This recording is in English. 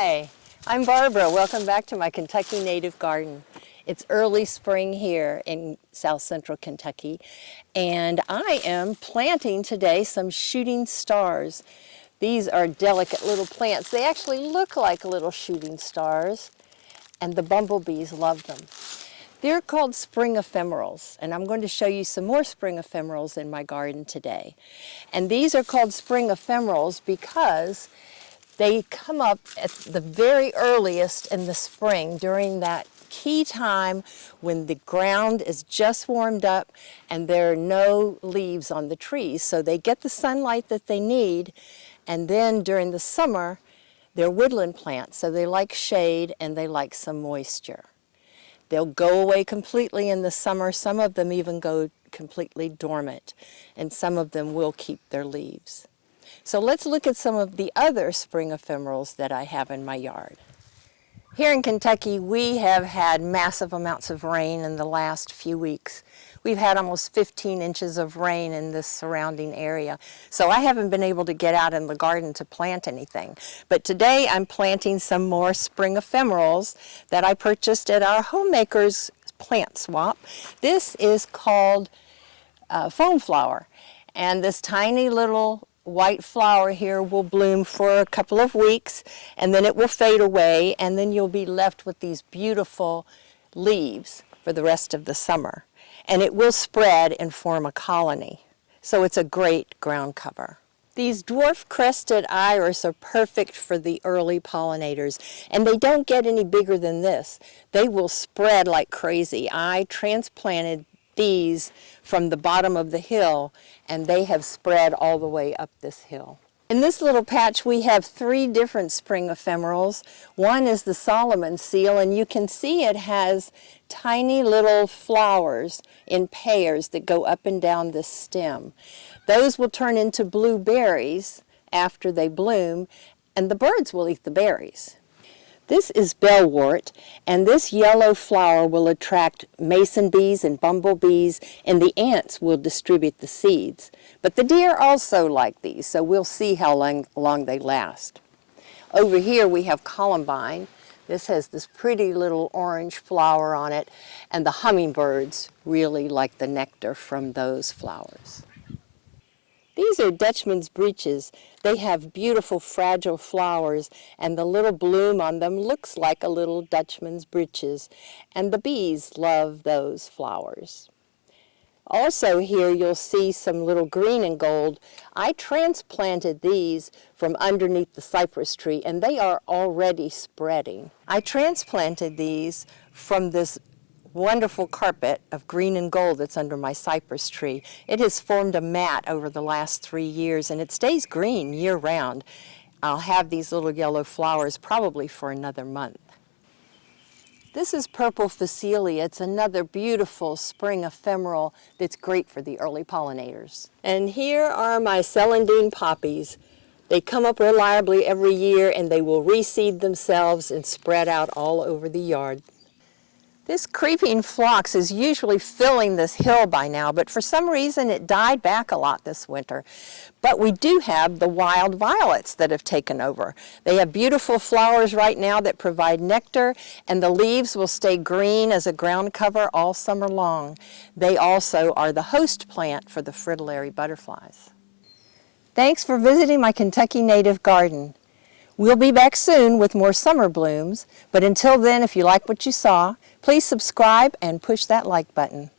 Hi, I'm Barbara. Welcome back to my Kentucky native garden. It's early spring here in south central Kentucky, and I am planting today some shooting stars. These are delicate little plants. They actually look like little shooting stars, and the bumblebees love them. They're called spring ephemerals, and I'm going to show you some more spring ephemerals in my garden today. And these are called spring ephemerals because they come up at the very earliest in the spring during that key time when the ground is just warmed up and there are no leaves on the trees. So they get the sunlight that they need, and then during the summer, they're woodland plants, so they like shade and they like some moisture. They'll go away completely in the summer. Some of them even go completely dormant, and some of them will keep their leaves. So let's look at some of the other spring ephemerals that I have in my yard. Here in Kentucky, we have had massive amounts of rain in the last few weeks. We've had almost 15 inches of rain in this surrounding area. So I haven't been able to get out in the garden to plant anything. But today I'm planting some more spring ephemerals that I purchased at our homemaker's plant swap. This is called foam flower. And this tiny little white flower here will bloom for a couple of weeks, and then it will fade away, and then you'll be left with these beautiful leaves for the rest of the summer. And it will spread and form a colony. So it's a great ground cover. These dwarf crested iris are perfect for the early pollinators, and they don't get any bigger than this. They will spread like crazy. I transplanted these from the bottom of the hill, and they have spread all the way up this hill. In this little patch we have 3 different spring ephemerals. One is the Solomon seal, and you can see it has tiny little flowers in pairs that go up and down this stem. Those will turn into blue berries after they bloom, and the birds will eat the berries. This is bellwort, and this yellow flower will attract mason bees and bumblebees, and the ants will distribute the seeds. But the deer also like these, so we'll see how long they last. Over here we have columbine. This has this pretty little orange flower on it, and the hummingbirds really like the nectar from those flowers. These are Dutchman's breeches. They have beautiful fragile flowers, and the little bloom on them looks like a little Dutchman's breeches, and the bees love those flowers. Also here you'll see some little green and gold. I transplanted these from underneath the cypress tree, and they are already spreading. I transplanted these from this wonderful carpet of green and gold that's under my cypress tree. It has formed a mat over the last 3 years, and it stays green year-round. I'll have these little yellow flowers probably for another month. This is purple phacelia. It's another beautiful spring ephemeral that's great for the early pollinators. And here are my celandine poppies. They come up reliably every year, and they will reseed themselves and spread out all over the yard. This creeping phlox is usually filling this hill by now, but for some reason it died back a lot this winter. But we do have the wild violets that have taken over. They have beautiful flowers right now that provide nectar, and the leaves will stay green as a ground cover all summer long. They also are the host plant for the fritillary butterflies. Thanks for visiting my Kentucky native garden. We'll be back soon with more summer blooms, but until then, if you like what you saw, please subscribe and push that like button.